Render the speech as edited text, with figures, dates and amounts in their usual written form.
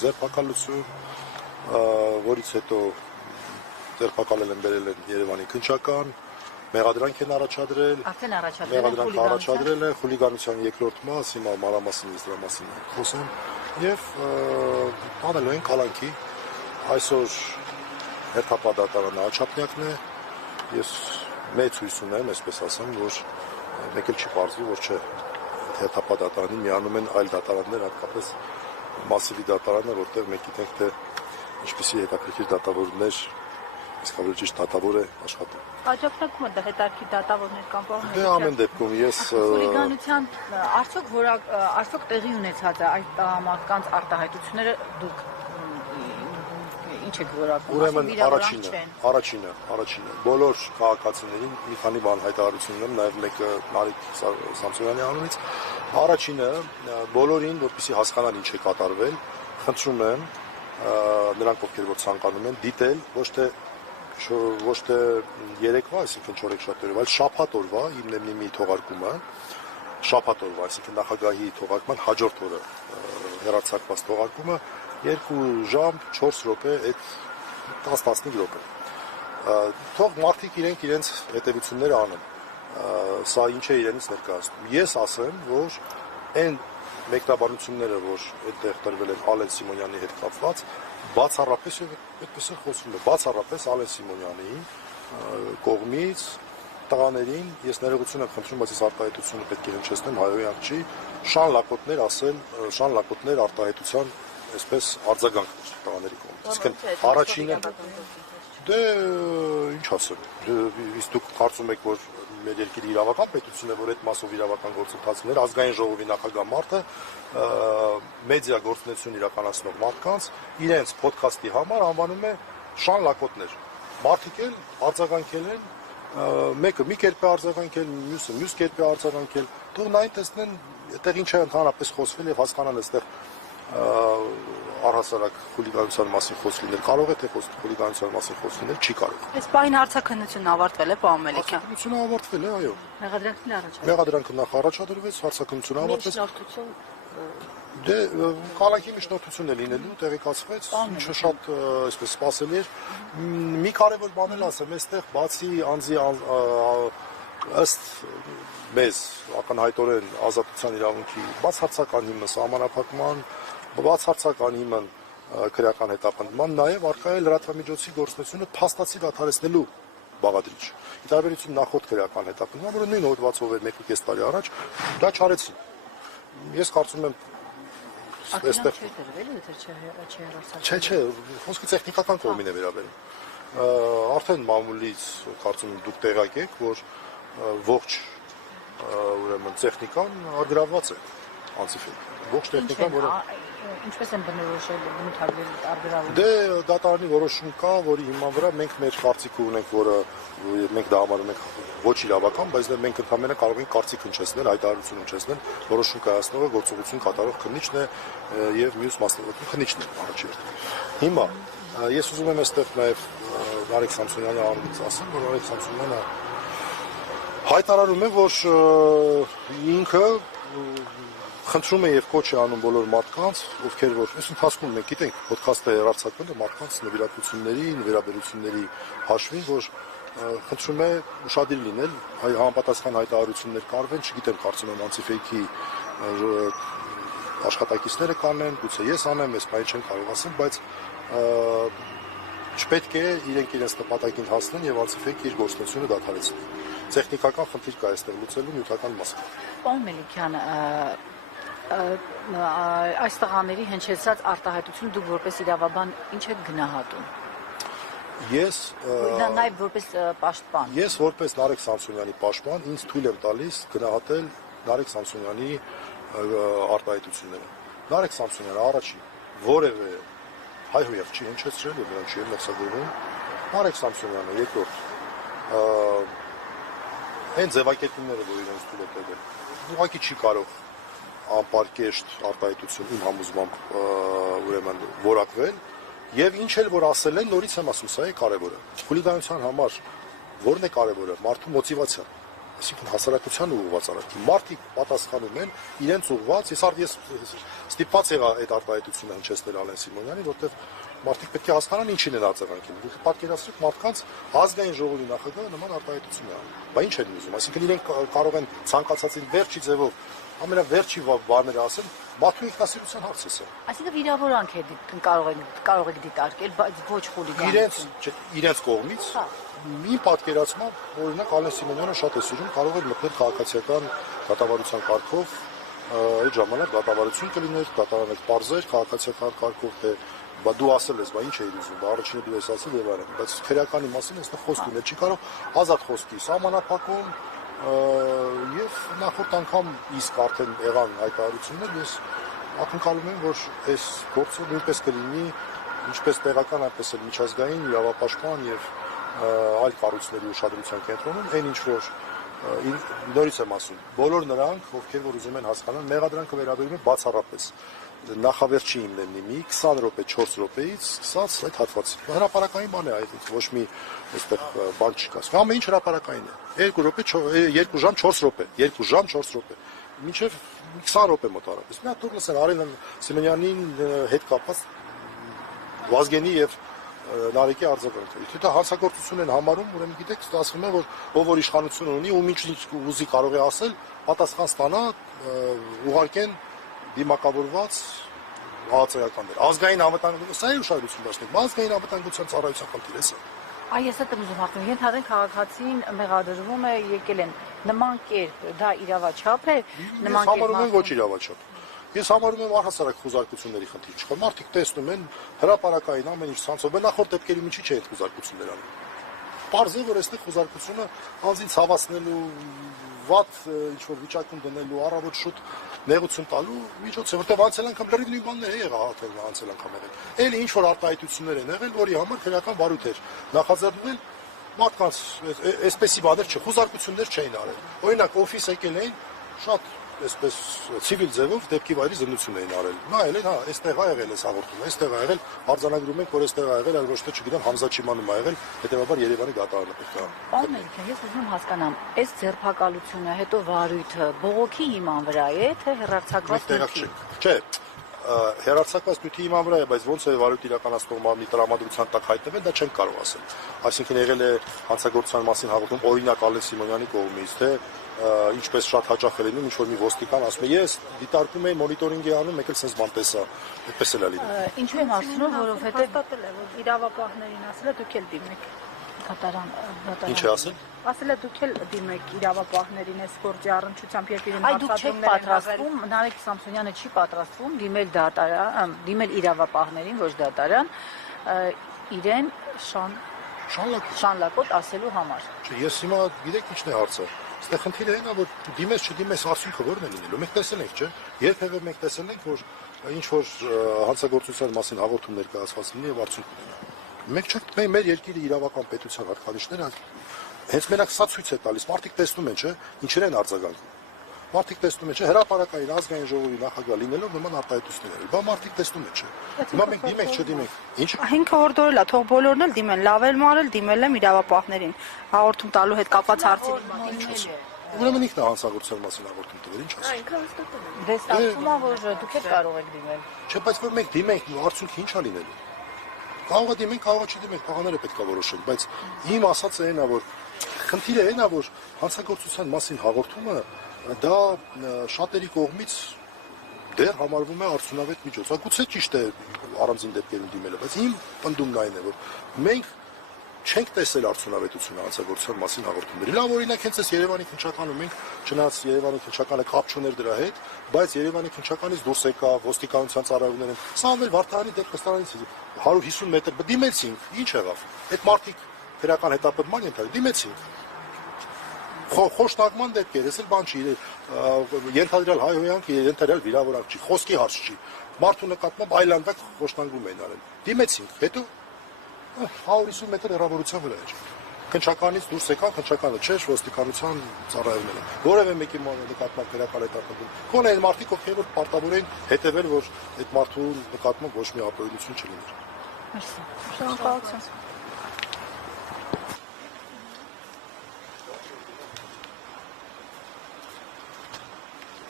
Ձերբակալություն, որից հետո ձերբակալել են բերել են Երևանի քննչական, մեղադրանք են առաջադրել, խուլիգանության երկրորդ մաս, հիմա մանրամասն դրա մասին խոսեմ, եւ անելու են կալանքի, այսօր հերթապահ դատարանը աչափնյակն է, ես մեծ հույս ունեմ, այսպես ասեմ, որ մեկ էլ չի պարզվի, որ չէ հերթապահ դատարանին միանում են այլ դատարաններ, հատկապես մասիվի դատարանը, որտեղ մենք գիտենք, թե ինչպիսի հետաքրքիր դատավորներ, իսկապես ճիշտ դատավոր է աշխատում։ Աջակցակումը դա հետաքրքիր դատավորներ կամ բառներ։ Դե ամեն դեպքում ես խուլիգանության արդյոք տեղի ունեցած է այդ մարդկանց արտահայտությունները դուք ինչ եք որակում։ Ուրեմն առաջինը բոլոր քաղաքացիներին մի քանի բան հայտարարություն ունեմ, նաև մեկը Նարեկ Սամսոնյանի անունից։ Առաջինը բոլորին, որպեսզի հասկանան ինչ է կատարվել, խնդրում եմ նրանք, ովքեր որ ցանկանում են, դիտել ոչ թե երեկվա, այսինքն չորեքշաբթի, այլ շաբաթ օրվա իմնեմնիմի թողարկումը, շաբաթ օրվա, այսինքն նախագահի թողարկման հաջորդ օրը հեռարձակված թողարկումը 2 ժամ 4 րոպե, այդ 10-15 րոպե։ Թող մարդիկ իրենց հետևությունները անեն։ Սա ինչ է իրենից ներկայացնում։ Ես ասեմ, որ այն մեկնաբանությունները, որ այդտեղ տրվել են Ալեն Սիմոնյանի հետ կապված, բացառապես այդպես է խոսվում է, բացառապես Ալեն Սիմոնյանի կողմից տղաներին, ես ներողություն եմ խնդրում, բայց ես արտահայտությունը պետք է հնչեցնեմ, հայոյանք չի, շան լակոտներ արտահայտության այսպես արձագանքներ տղաների կողմից։ Իսկն առաջինը դե ինչ ասեմ, իսկ դուք կարծում եք, որ մեր երկրի իրավական պետությունը, որ այդ մասով իրավական գործընթացներ, ազգային ժողովի նախագահ մարդը մեդիա գործունեություն իրականացնող մարդկանց իրենց ոդքասթի համար անվանում է շան լակոտներ։ Մարդիկ էլ արձագանքել են, մեկը մի կերպ է արձագանքել, մյուսը մյուս կերպ է արձագանքել, թող նայն տեսնեն, այդտեղ ինչ է ընդհանրապես խոսվել եւ հասկանան այստեղ առհասարակ խուլիգանության մասին խոսք լինել, կարող է թե խուլիգանության մասին խոսք լինել, չի կարող։ Այս պահին հարցաքննությունը ավարտվել է, պարոն Մելիքյան։ Հարցաքննությունը ավարտվել է, այո։ Մեղադրանքն նախ առաջադրվեց, հարցաքննությունը ավարտվեց։ Միջնորդություն։ Դե կալանքի միջնորդություն է լինելու, տեղեկացվեց, ինչը շատ այսպես սպասելի էր։ Մի կարևոր բան էլ ասեմ, այստեղ բացի անձի ըստ մեզ ակնհայտորեն ազատության իրավունքի բացարձակ անհիմն սահմանափակման, բացարձակ անհիմն քրեական հետապնդման, նաև առկա է լրատվամիջոցի գործունեությունը փաստացի դադարեցնելու բաղադրիչ։ Ի տարբերություն նախորդ քրեական հետապնդման, որը նույն հոդվածով էր 1.5 տարի առաջ, դա չարեցին։ Ես կարծում եմ այստեղ Չէ, խոսքը տեխնիկական կողմին է վերաբերում։ Արդեն մամուլից կարծում եմ դուք տեղյակ եք, որ ողջ ուրեմն տեխնիկան արգրավված է անցիֆել։ Ողջ տեխնիկան, որը ինչպես են բնորոշել բնութագրել արգրավը։ Դե դատարանի որոշում կա, որի հիման վրա մենք մեր կարծիքը ունենք, որը մենք դա համարում ենք ոչ իրավական, բայց դեռ մենք ընդհանրապես կարող ենք կարծիք հնչեցնել, հայտարարություն հնչեցնել, որոշում կայացնողը գործողություն կատարող քննիչն է եւ մյուս մասնագետը քննիչն է առաջին։ Հիմա ես ուզում եմ այստեղ նաեւ Նարեկ Սամսոնյանի անունից ասեմ, որ Նարեկ Սամսոնյանը հայտարարում է, որ ինքը խնդրում է եւ կոչ է անում բոլոր մարդկանց, ովքեր որ այս ընթացքում մենք գիտենք, ոդքասթը հեռարձակվել է մարդկանց նվիրատվությունների, նվիրաբերությունների հաշվին, որ խնդրում է ուշադիր լինել, համապատասխան հայտարարություններ կարվեն, չգիտեմ, կարծում եմ անցիֆեյքի աշխատակիցները կանեն, գուցե ես անեմ, ես բան չեմ կարող ասեմ, բայց չպետք է իրենք իրենց նպատակին հասնեն եւ անցիֆեյքը իր գործունեությունը դադարեցնեն։ Տեխնիկական խնդիր կա այստեղ լուծելու նյութական մասը։ Պարոն Մելիքյան, այս տղաների հնչեցած արտահայտություն դուք որպես իրավաբան ինչ եք գնահատում։ Ես նաև որպես պաշտպան։ Ես որպես Նարեկ Սամսոնյանի պաշտպան ինձ թույլ եմ տալիս գնահատել Նարեկ Սամսոնյանի արտահայտությունները։ Նարեկ Սամսոնյանը առաջին որևէ հայհոյախ չի հնչեցրել եւ նրան չի մեղսագրում։ Նարեկ Սամսոնյանը երկրորդ այն ձևակերպումները, որ իրենց թույլ է տվել, ուղղակի չի կարող անպարկեշտ արտահայտություն իմ համոզմամբ ուրեմն որակվել եւ ինչ էլ որ ասել են նորից եմ ասում, սա է կարեւորը։ Խուլիգանության համար որն է կարեւորը, մարդու մոտիվացիան։ այսինքն հասարակության ուղղված արարքի։ Մարդիկ պատասխանում են իրենց ուղղված, ես ստիպված եղա այդ արտահայտությունը հնչեցնել Ալեն Սիմոնյանին, որտեղ մարդիկ պետք է հասկանան ինչին են արձագանքել։ Դուք պատկերացրեք մարդկանց ազգային ժողովի նախագահը նման արտահայտություն է անում։ Բա ինչ են ուզում, այսինքն իրենք կարող են ցանկացածին վերջի ձևով ամենավերջի բաները ասեն, մարդու ինքնասիրության հարց է սա։ Այսինքն վիրավորանք է կարող եք դիտարկել, բայց ոչ խուլիգանություն։ Իրենց կողմից մի պատկերացմամբ, օրինակ Ալեն Սիմոնյանը շատ է սիրում, կարող է մտնել քաղաքացիական դատավարության կարգով, այդ ժամանակ դատավարություն կլիներ, դատարանը կպարզեր քաղաքացիական կարգով, թե բա դու ասել ես, բա ինչ էիր ուզում, բա առաջինը դու ես ասել եւ այլն, բայց քրեականի մասին այստեղ խոսք ունի, չի կարող ազատ խոսքի սահմանափակում եւ նախորդ անգամ իսկ արդեն եղան հայտարարություններ, ես ակնկալում եմ, որ այս գործը նույնպես կլինի ինչպես տեղական, այնպես էլ միջազգային իրավապաշտպան եւ այլ կառույցների ուշադրության կենտրոնում, այն ինչ որ նորից եմ ասում, բոլոր նրանք, ովքեր որ ուզում են հասկանալ, մեղադրանքը վերաբերում է բացառապես նախավերջին լինի մի 20 րոպե, 4 րոպեից սկսած այդ հատվածը։ Հրապարակային բան է այդ, ոչ մի այստեղ բան չկա։ Ամեն ինչ հրապարակային է։ 2 րոպե, 2 ժամ 4 րոպե, 2 ժամ 4 րոպե։ Մինչև 20 րոպե մոտարապես։ Նա թող լսեն Արեն Սիմոնյանին հետ կապված Վազգենի եւ Նարեկի արձագանքը։ Եթե դա հանցագործություն են համարում, ուրեմն գիտեք, ասվում է, որ ով որ իշխանություն ունի, ում ինչ ուզի կարող է ասել, պատասխան ստանա, ուղարկեն դիմակավորված ահացայականներ։ Ազգային անվտանգություն, սա է ուշադրություն դարձնել, ազգային անվտանգության ծառայության խնդիր է սա։ Այ ես եմ ուզում հարցնել, ենթադրենք քաղաքացին մեղադրվում է, եկել են նման կերպ, դա իրավաչափ է, նման կերպ։ Համարում եմ ոչ իրավաչափ։ Ես համարում եմ առհասարակ խուզարկությունների խնդիր չկա։ Մարդիկ տեսնում են հրապարակային ամեն ինչ ցանցով, նախորդ դեպքերի միջի չէ այդ խուզարկություններ անում։ Պարզ է, որ այստեղ խուզարկությունը անձին ցավացնելու, վատ ինչ որ վիճակում դնելու, առավոտ շուտ նեղություն տալու միջոց է, որտեղ անցել անգամ լրիվ նույն բանն է եղել, անցել անգամ եղել։ Էլի ինչ որ արտահայտություններ են եղել, որի համար քրեական բարույթ էր նախաձեռնվել, մարդկանց այսպեսի բաներ չէ, խուզարկություններ չէին արել։ Օրինակ օֆիս եկել էին շատ այսպես ցիվիլ ձևով դեպքի վայրի զննություն էին արել։ Նայել են, հա, այստեղ ա եղել էս հաղորդումը, այստեղ ա եղել, արձանագրում ենք, որ այստեղ ա եղել, այլ ոչ թե չգիտեմ, Համզա Չիմանում ա եղել, հետեւաբար Երևանի դատարանը պետք է։ Պարոն Մելիքյան, ես ուզում եմ հասկանամ, այս ձերբակալությունը, հետո վարույթը բողոքի հիման վրա է, թե հեռարձակված նյութի։ Չէ, հեռարձակված նյութի հիման վրա է, բայց ոնց է վարույթ իրականացնող մարմնի տրամադրության տակ հայտնվել, դա չենք կարող ասել։ Այսինքն եղել է հանցագործության մասին հաղորդում օրինակ Ալեն Սիմոնյանի կողմից, թե ինչպես շատ հաճախ է լինում, ինչ որ մի ոստիկան ասում է, ես դիտարկում եմ մոնիտորինգի անում, եկել sense բան տեսա, այդպես էլ է լինում։ Ինչու եմ ասում, որովհետեւ հաստատել է, որ իրավապահներին ասել է դուք էլ դիմեք։ դատարան Ինչ է ասել։ Ասել է դուք էլ դիմեք իրավապահներին այս գործի առնչությամբ, երբ իրեն Այ դուք չեք պատրաստվում, Նարեկ Սամսոնյանը չի պատրաստվում դիմել դատարան, դիմել իրավապահներին, ոչ դատարան, իրեն շանլակոտ ասելու համար։ Չէ, ես հիմա գիտեք ինչն է հարցը։ Այստեղ խնդիրը այն է, որ դիմես չդիմես արդյունքը որն է լինելու։ Մենք տեսել ենք, չէ՞։ Երբևէ մենք տեսել ենք, որ ինչ որ հանցագործության մասին հաղորդում ներկայացված լինի եւ արդյունք ունենա։ Մենք չենք մեր երկիրի իրավական պետության հատկանիշները հենց մենակ սա ցույց է տալիս։ Մարդիկ տեսնում են, չէ՞, ինչեր են արձագանքում։ Մարդիկ տեսնում են, չէ՞, հրապարակային ազգային ժողովի նախագահ լինելով նման արտահայտություններ։ Բա մարդիկ տեսնում են, չէ՞։ Հիմա մենք դիմենք, չդիմենք։ Ինչ։ Ինքը օրդորել է, թող բոլորն էլ դիմեն, լավ էլ մարել, դիմել եմ իրավապահներին։ Հաղորդում տալու հետ կապված հարցերի։ Ուրեմն ինքն է հանցագործության մասին հաղորդում տվել, ինչ ասում։ Ինքը հաստատել է։ Դե ստացվում է, որ դուք եք կարող եք դիմել։ Չէ, բայց որ մենք դիմենք, արդյունքը ի՞նչ է լինելու։ Կարող է դիմենք, կարող է չդիմենք, տղաները պետք է որոշեն, բայց իմ ասածը այն է, որ խնդիրը այն է, որ հանցագործության մասին հաղորդումը դա շատերի կողմից դեռ համարվում է արդյունավետ միջոց։ Գուցե ճիշտ է առանձին դեպքերում դիմելը, բայց իմ պնդումն այն է, որ մենք չենք տեսել արդյունավետությունը հանցագործության մասին հաղորդումների։ Լավ օրինակ հենց այս Երևանի քննչականում մենք չնայած Երևանի քննչականը կապ չուներ դրա հետ, բայց Երևանի քննչականից դուրս եկա ոստիկանության ծառայողներին։ Սա ամեն Վարդանի դեպքը ստանալից 150 մետր դիմեցինք, ինչ եղավ։ Այդ մարդիկ քրական հետապնդման ենթարկել, դիմեցինք։ Խոշտակման դեպքեր, ես էլ բան չի, ենթադրյալ հայհոյանք, ենթադրյալ վիրավորանք չի, խոսքի հարց չի։ Մարդու նկատմամբ այլանդակ խոշտանգում էին արել։ Դիմեցինք, հետո 150 մետր հեռավորության վրա էր։ Քննչականից դուրս եկան, քննչականը չէր, ոստիկանության ծառայողները։ Որևէ մեկի նկատմամբ քրական հետապնդում։ Գոնե այն մարդիկ, ովքեր որ պարտավոր են հետևել, որ այդ մարդու նկատմամբ ոչ մի ապօրինություն չլիներ։ Մերսի։ Շնորհակալություն։